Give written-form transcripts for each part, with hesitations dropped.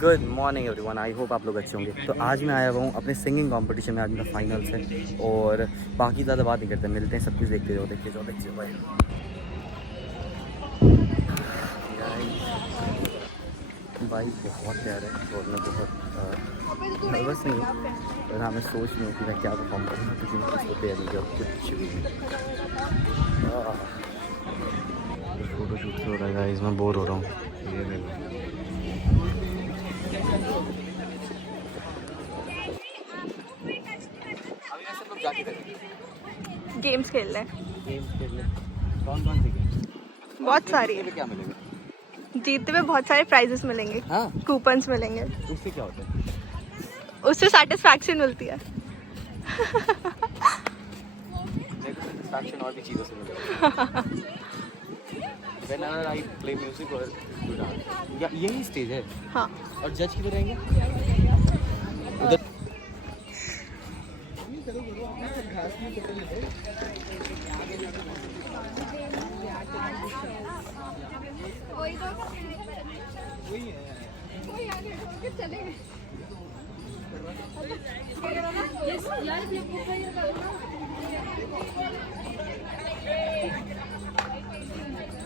Good morning everyone, I hope आप लोग अच्छे होंगे। तो आज मैं आया हुआ हूँ अपने सिंगिंग कंपटीशन में। आज मेरा फाइनल्स है और बाकी ज़्यादा बात नहीं करते, मिलते हैं, सब कुछ देखते जाओ भाई। भाई बहुत प्यार है और मैं बहुत नर्वस नहीं हूँ, और हाँ मैं सोच नहीं हूँ कि मैं क्या परफॉर्म करूँगा, क्योंकि मैं इसको तैयारी किया कुछ भी नहीं। फोटो शूट हो रहा है गाइस, मैं बोर हो रहा हूँ। ये गेम्स खेल रहे हैं। कौन से गेम? बहुत सारी। क्या मिलेगा? जीतते हुए बहुत सारे प्राइजेस मिलेंगे। हाँ, कूपन्स मिलेंगे। उससे क्या होता है? उससे सेटिस्फैक्शन मिलती है। सेटिस्फैक्शन और भी चीज़ों से मिलेगा। Whenever I play music or do dance, या यही स्टेज है। हाँ। और जज किधर रहेंगे? उधर।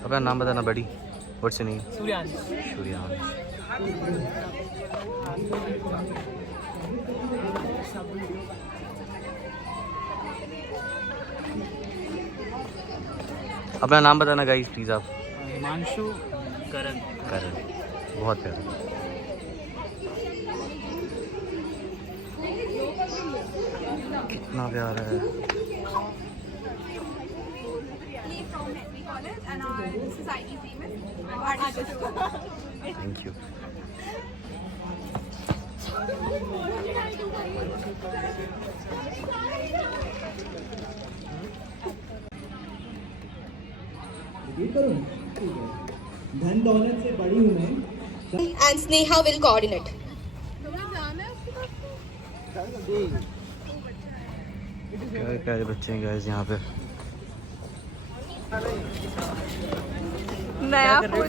अपना नाम बताना बड़ी। What's your name? सूर्यांश। अपना नाम बताना गाइस प्लीज आप। हिमांशु। करण। बहुत प्यारा। कितना प्यारा है। Thank you. धन दौलत से बड़ी हूँ मैं। And Sneha will coordinate. प्यारे बच्चे हैं गाइस यहाँ पे। नया फोन।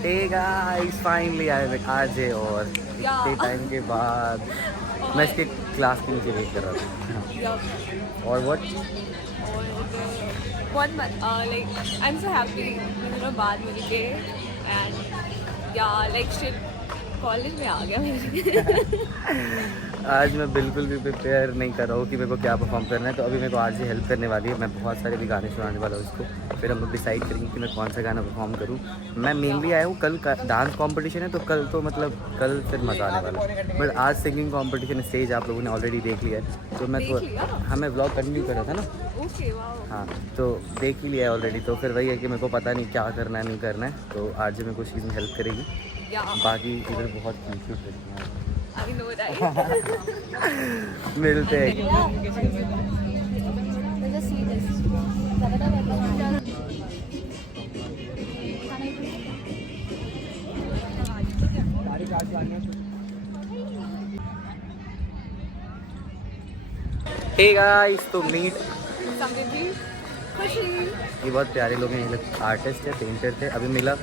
हे गाइस, फाइनली आए मैं आज है, और इतने टाइम के बाद मैं इसके क्लास के नीचे वेट कर रहा था। और what like I'm so happy, बाद मिल के and yeah like shit college में आ गया मेरे। आज मैं बिल्कुल भी प्रिपेयर नहीं कर रहा हूँ कि मेरे को क्या परफॉर्म करना है। तो अभी मेरे को आज से हेल्प करने वाली है। मैं बहुत सारे भी गाने सुनाने वाला हूँ इसको, फिर हम लोग डिसाइड करेंगे कि मैं कौन सा गाना परफॉर्म करूँ। मैं मेनली आया हूँ, कल डांस कंपटीशन है, तो कल तो मतलब कल फिर मज़ा आने वाला है। बट आज सिंगिंग कंपटीशन स्टेज आप लोगों ने ऑलरेडी देख लिया है, तो मैं तो मैं व्लॉग कंटिन्यू कर रहा था ना। हाँ, तो देख ही लिया है ऑलरेडी, तो फिर वही है कि मेरे को पता नहीं क्या करना है नहीं करना है। तो आज जो मेरे को चीज़ में हेल्प करेगी। बाकी इधर बहुत क्यूट लड़कियां हैं। मिलते हैं। हे गाइस, तो मीट ये बहुत प्यारे लोग हैं, ये आर्टिस्ट है, पेंटर थे, अभी मिला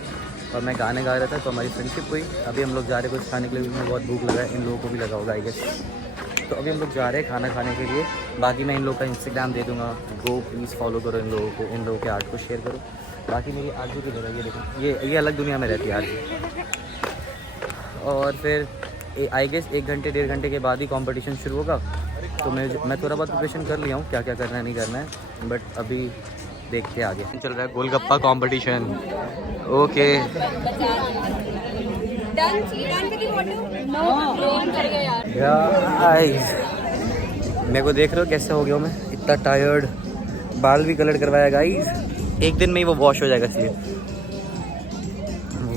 और मैं गाने गा रहा था तो हमारी फ्रेंडशिप हुई। अभी हम लोग जा रहे हैं कुछ खाने के लिए, मुझे बहुत भूख लगा है, इन लोगों को भी लगा होगा आई गेस। तो अभी हम लोग जा रहे हैं खाना खाने के लिए। बाकी मैं इन लोगों का इंस्टाग्राम दे दूँगा, गो प्लीज़ फॉलो करो इन लोगों को, इन लोगों के आर्ट को शेयर करो। बाकी मेरी आरजू की जगह ये देखो, ये अलग दुनिया में रहती है आरजू। और फिर आई गेस 1 घंटे 1.5 घंटे के बाद ही कंपटीशन शुरू होगा। तो मैं थोड़ा बहुत प्रिपरेशन कर लिया हूँ, क्या क्या करना है नहीं करना है, बट अभी देखते हैं आगे। चल रहा है गोलगप्पा कंपटीशन। ओके गाइस, मेरे को देख रहे हो कैसे हो गया हूँ मैं, इतना टायर्ड। बाल भी कलर करवाया गाइस, एक दिन में ही वो वॉश हो जाएगा इसलिए।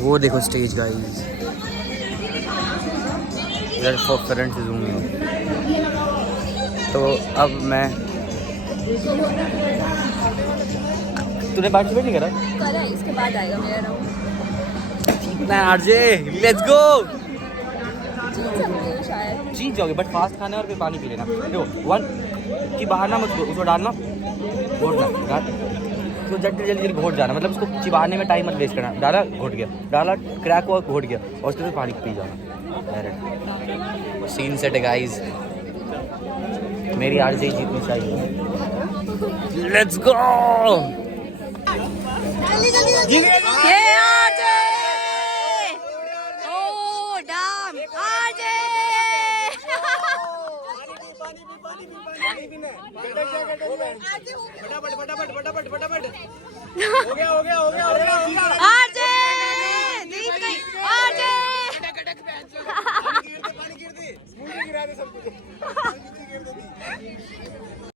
वो देखो स्टेज गाइस, करंट से जूम नहीं। तो अब मैं, तूने पार्टिसिपेट नहीं करा? इसके बाद आएगा मेरा राउंड। ना आरजे, लेट्स गो। शायद जीत जाओगे, बट फास्ट खाना है और फिर पानी पी लेना। देखो 1 कि बाहर ना मत उसको डालना, वोट ना इसको जल्दी जल्दी घोट जाना, मतलब इसको चिबाने में टाइम मत वेस्ट करना। डाला घुट गया, डाला क्रैक हुआ घुट गया, और उसके बाद पानी पी जाना। सीन सेट है गाइस, मेरी आरजे जीतनी चाहिए। Let's go.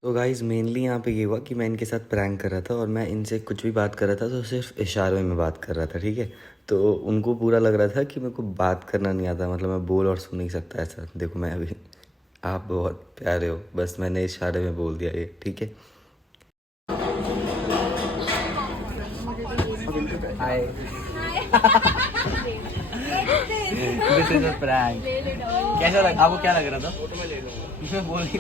तो गाइज़ मेनली यहाँ पे ये हुआ कि मैं इनके साथ प्रैंक कर रहा था, और मैं इनसे कुछ भी बात कर रहा था तो सिर्फ इशारों में बात कर रहा था, ठीक है। तो उनको पूरा लग रहा था कि मेरे को बात करना नहीं आता, मतलब मैं बोल और सुन नहीं सकता ऐसा। देखो मैं अभी, आप बहुत प्यारे हो, बस मैंने इशारे में बोल दिया ये, ठीक है। हाय, दिस इज अ प्रैंक। कैसा लगा आपको, क्या लग रहा था? मैं बोल नहीं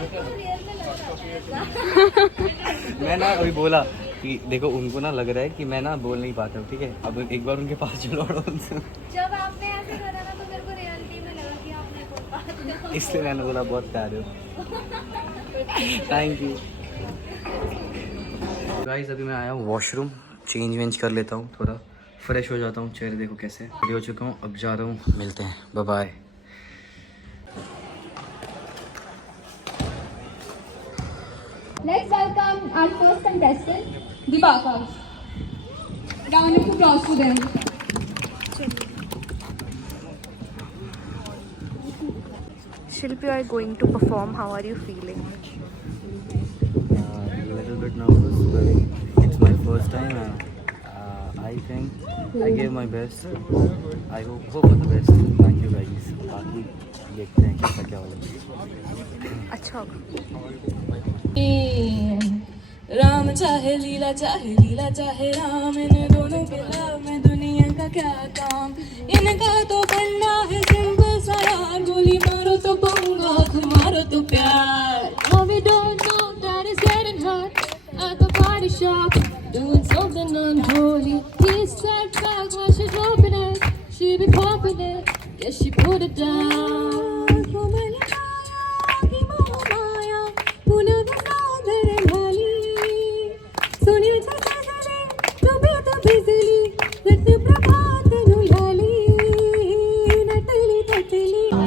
मैं ना अभी बोला कि देखो उनको ना लग रहा है कि मैं ना बोल नहीं पाता हूँ, ठीक है। अब एक बार उनके पास चलो और उनसे जब आपने ऐसे करा ना तो मेरे को रियलिटी में लगा कि आपने बोल पाते हो, इसलिए मैंने बोला बहुत प्यारे हो। Thank you guys. अभी मैं आया हूँ वॉशरूम, चेंज वेंज कर लेता हूँ, थोड़ा फ्रेश हो जाता हूँ। चेहरे देखो कैसे रेडी हो चुका हूँ, अब जा रहा हूँ, मिलते हैं, bye bye. Let's welcome our first contestant, Deepika. Round of applause to them. Shilpi, you are going to perform. How are you feeling? A little bit nervous, but it's my first time. I think I gave my best. I hope for the best. Thank you guys. बाकी देखते हैं कैसा क्या होगा। अच्छा होगा। राम चाहे लीला चाहे राम, इन दोनों के लव में दुनिया का क्या काम। इनका तो बनना है सिंपल सा यार, गोली मारो तो पंगा, मारो तो प्यार। Oh, we don't know that it's getting hot at the party shop, doing something unholy. He sat back while she's dropping it, she be popping it, yeah she put it down.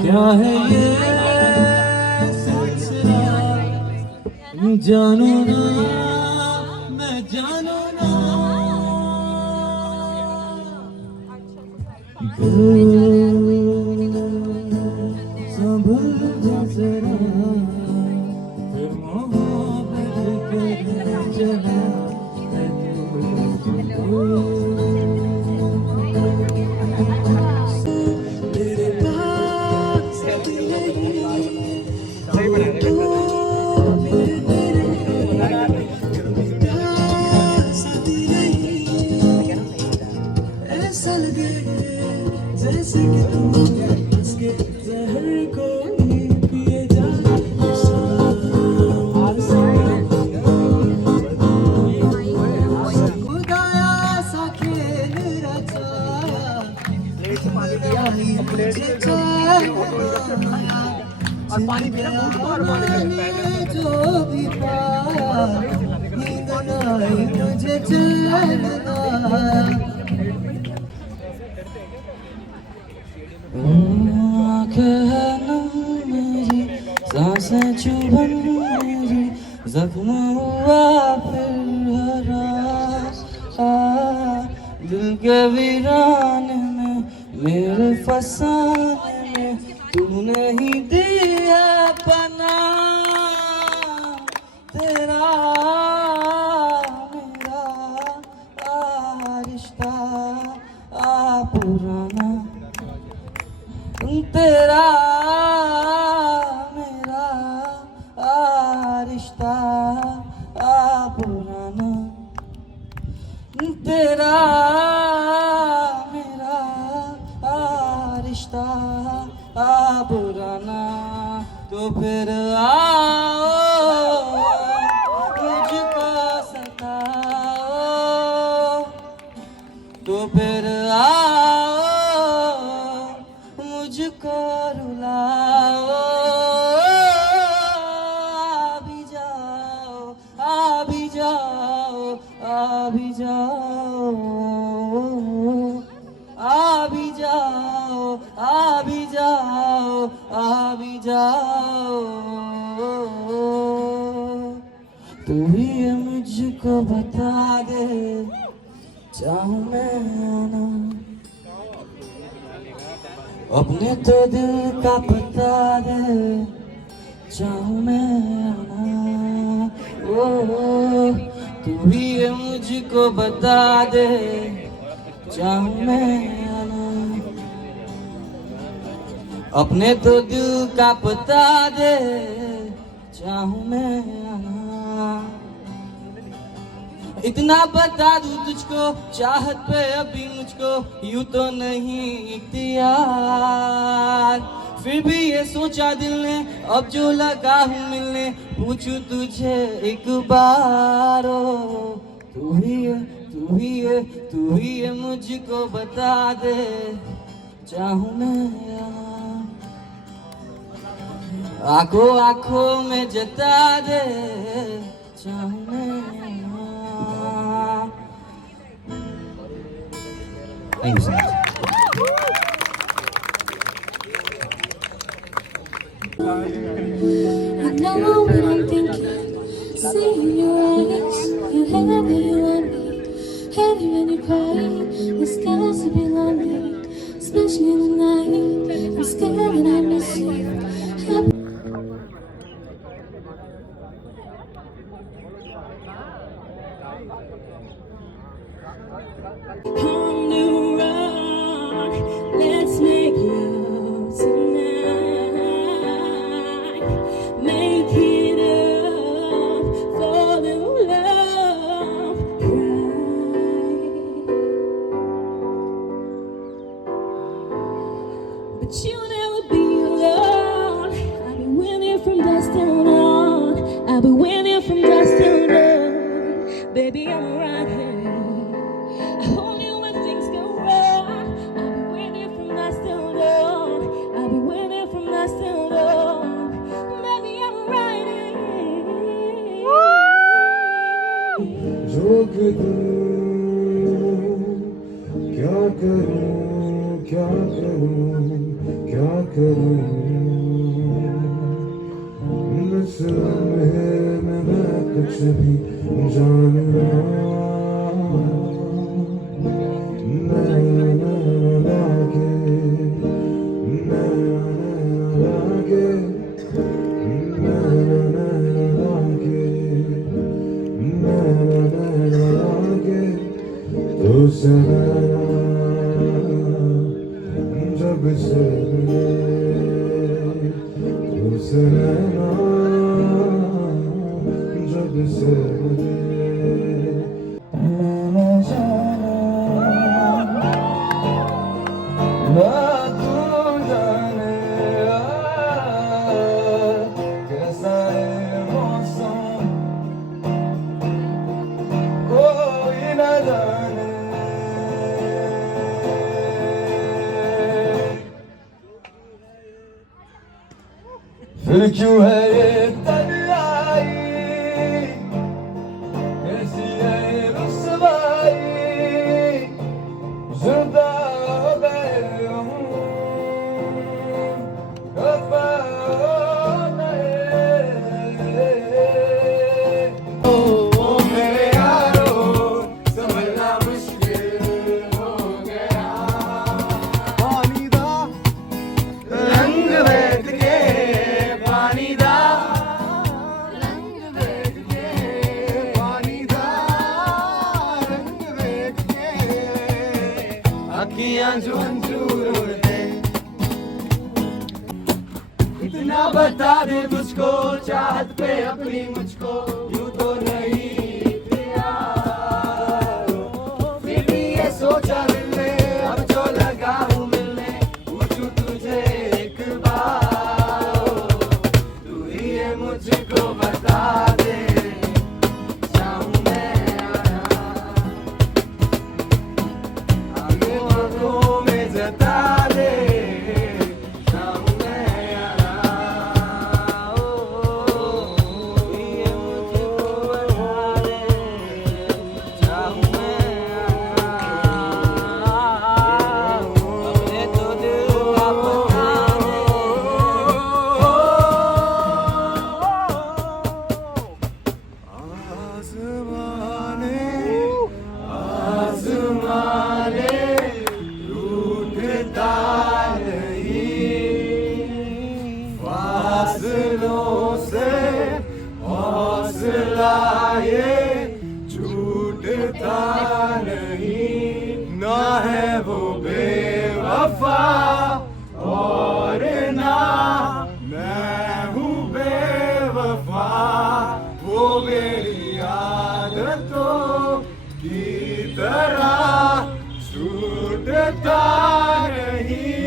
क्या है ये सिलसिला, जानो ना मैं जानो ना, संभल जा जरा, फिर मोहब्बत करना चला। और पानी पीना बहुत जो भी पाया नींद नाई तुझे चैन आया। आँखें हैं नम मेरी, सांसें चुभन मेरी, जख्म हुआ फिर हरा, दिल के वीरान में मेरे फसाने में तू नहीं दिया पना। तेरा मेरा रिश्ता पुराना, तेरा मेरा रिश्ता पुराना, तेरा मेरा रिश्ता पुराना। तो फिर आओ मुझको सताओ, चाहूं मैं आना, अपने तो दिल का पता दे, चाहूं मैं आना, ओ तू ही ये मुझको बता दे, चाहूं मैं आना, अपने तो दिल का पता दे, चाहूं मैं आना, इतना बता दूं तुझको, चाहत पे अभी मुझको यूं तो नहीं इख्तियार, फिर भी ये सोचा दिल ने, अब जो लगा हूँ मिलने, पूछूं तुझे एक बार, ओ तू ही है, तू ही है, तू ही है, मुझको बता दे, चाहूं मैं आना, आंखों आंखों में जता दे, चाहूं मैं आना। Thank you so much. I know what I'm thinking, seeing your eyes, you have what you want me, heavy when you cry, the skies to be lonely, especially in the night, I'm scared that I miss you. Come to rock, let's make love tonight. Make it up, fall in love, cry. But you'll never be alone. I'll be winning from dusk till dawn. I'll be winning from dusk till dawn. Baby, I'm right here. I hold you when things go wrong. I'll be winning from dusk till dawn. I'll be winning from dusk till dawn. Baby, I'm right here. जो करूं क्या करूं क्या करूं क्या करूं, बस लम्हे में मैं कुछ भी जान रहा, नैना लागे नैना लागे नैना लागे नैना लागे, तो सनैना जब से मिले, तो सनैना जब से मिले, ना तू जाने कैसा है मौसम, कोई न जाने, फिर क्यों है ये तन्हाई, कैसी है ये रुसवाई, जुदा हो गए हम, खफा हो गए, ओ मेरे यारो समझना मुश्किल हो गया, पानी दा रंग वेद के, पानी दा रंग वेद के, पानी दा रंग वेद के, अखियां झुंझुर उड़ते, इतना बता दे तुझको, चाहत पे अपनी मुझको यूं तो नहीं प्यार, फिर भी ये सोचा दिल ने, अब जो लगा हूँ मिलने, पूछूं तुझे एक बार, तू ही ये मुझको बता दे, चाहूं मैं आना, आगे आंखों में जता दे, चाहूं मैं आना, ओ ये मुझको बता दे, चाहूं मैं आना, वफा और ना मैं हूँ बेवफा, वो मेरी आदतों की तरह छूटता नहीं।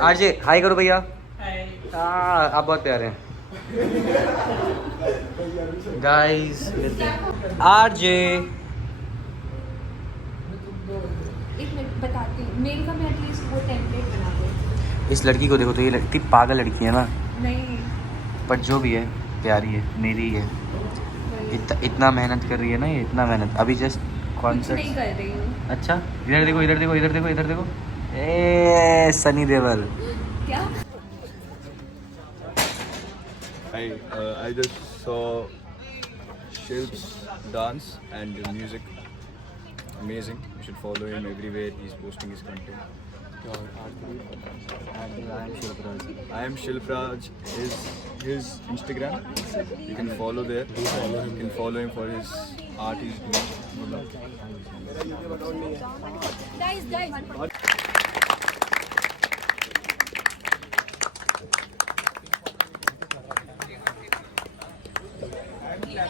आरजे हाय करो भैया। आप बहुत प्यारे हैं गाइस। आरजे एक मिनट बताती हूँ, मेल का मैं एटलीस्ट वो टेम्पलेट बना दो। इस लड़की को देखो तो ये लड़की पागल लड़की है ना, नहीं पर जो भी है प्यारी है, मेरी है। इतना मेहनत कर रही है ना ये, इतना मेहनत। अभी जस्ट कुछ कॉन्सर्ट। नहीं कर रही हूँ। अच्छा इधर देखो, इधर देखो, इधर देखो, इधर देखो। ए सनी देओल। क्या? I just saw Shilp's dance and the music. Amazing. You should follow him everywhere. He's posting his content. I am Shilpraj is his Instagram. You can follow there. You can follow him for his art he's doing. Guys.